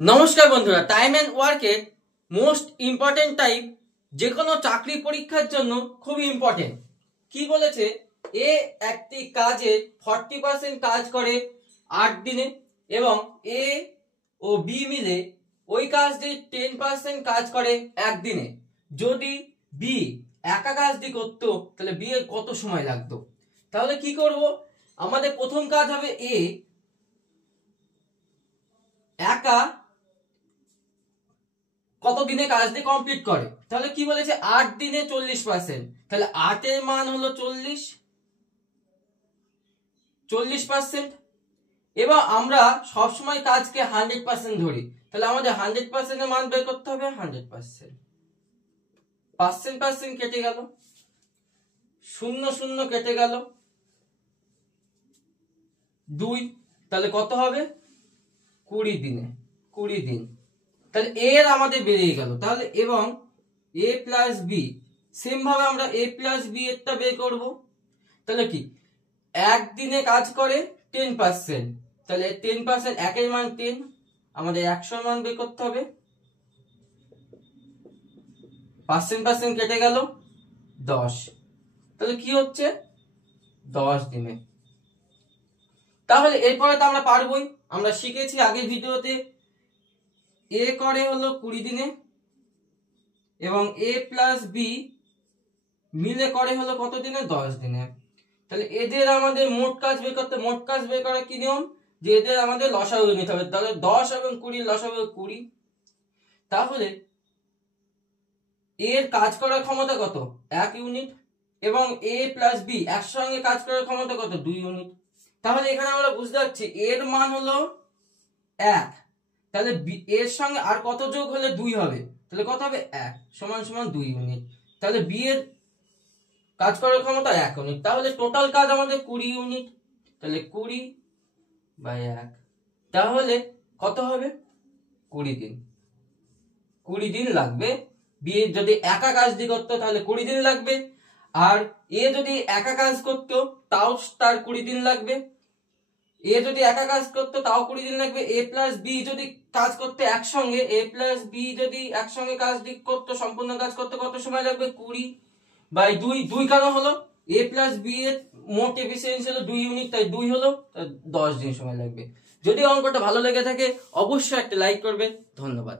নমস্কার বন্ধুরা, time and ওয়ার্কের মোস্ট ইম্পর্টেন্ট টাইপ যে কোনো চাকরি পরীক্ষার জন্য খুব ইম্পর্টেন্ট। কি বলেছে, এ একটি কাজে 40% কাজ করে 8 দিনে এবং এ ও বি মিলে ওই কাজটি 10% কাজ করে 1 দিনে। যদি বি একা কাজটি করতো তাহলে বি এর কত সময় লাগতো? তাহলে কি করব, আমাদের প্রথম কাজ হবে এ একা কত দিনে কাজটি কমপ্লিট করে। তাহলে কি বলেছে, 8 দিনে 40%, তাহলে 8 এর মান হলো 40%। এবার আমরা সবসময় কাজকে 100% ধরি, তাহলে আমাদের 100% এর মান বের করতে হবে। 100% পার্সেন্ট কেটে গেল, 0 কেটে গেল 2, তাহলে কত হবে? 20 দিনে 20 দিন। তাহলে এর আমাদের বেরিয়ে গেল। তাহলে এবং এ প্লাস বি, সেম ভাবে আমরা এ প্লাস বি এরটা বের করব। তাহলে কি, 1 দিনে কাজ করে 10%, তাহলে 10% একের মান 10, আমাদের 100 মান বের করতে হবে। পার্সেন্ট কেটে গেল 10, তাহলে কি হচ্ছে 10 দিনে। তাহলে এরপরে তো আমরা পারবোই, আমরা শিখেছি আগের ভিডিওতে এ করে হলো 20 দিনে এবং এ প্লাস বি মিলে করে হলো কত দিনে? 10 দিনে। তাহলে এদের আমাদের মোট কাজ বের করতে, মোট কাজ বের করার কি নিয়ম, যে এদের আমাদের লসাগু নিতে হবে। তাহলে 10 এবং 20 লসাগু 20। তাহলে এর কাজ করার ক্ষমতা কত? 1 ইউনিট এবং এ প্লাস বি একসঙ্গে কাজ করার ক্ষমতা কত? 2 ইউনিট। তাহলে এখানে আমরা বুঝতে পারছি এর মান হলো 1, তাহলে এর সঙ্গে আর কত যোগ হলে 2 হবে, তাহলে কত হবে? 1 সমান সমান 2 ইউনিট। তাহলে বি এর কাজ করার ক্ষমতা 1 ইউনিট, তাহলে টোটাল কাজ আমাদের 20 ইউনিট। তাহলে 20/1, তাহলে কত হবে? 20 দিন। 20 দিন লাগবে। বি যদি একা কাজ দিয়ে করতো তাহলে 20 দিন লাগবে, আর এ যদি একা কাজ করতো তাও তার 20 দিন লাগবে। এ যদি একা কাজ করতো তাও 20 দিন লাগবে। এ প্লাস বি যদি কাজ করতে একসঙ্গে, এ প্লাস বি যদি একসঙ্গে কাজ করতো, সম্পূর্ণ কাজ করতে কত সময় লাগবে? 20/2। 2 কেন হলো? এ প্লাস বি এর মোট এফিসিয়েন্সি হলো 2 ইউনিট, তাই 2 হলো, 10 দিন সময় লাগবে। যদি অঙ্কটা ভালো লেগে থাকে অবশ্যই একটা লাইক করবে। ধন্যবাদ।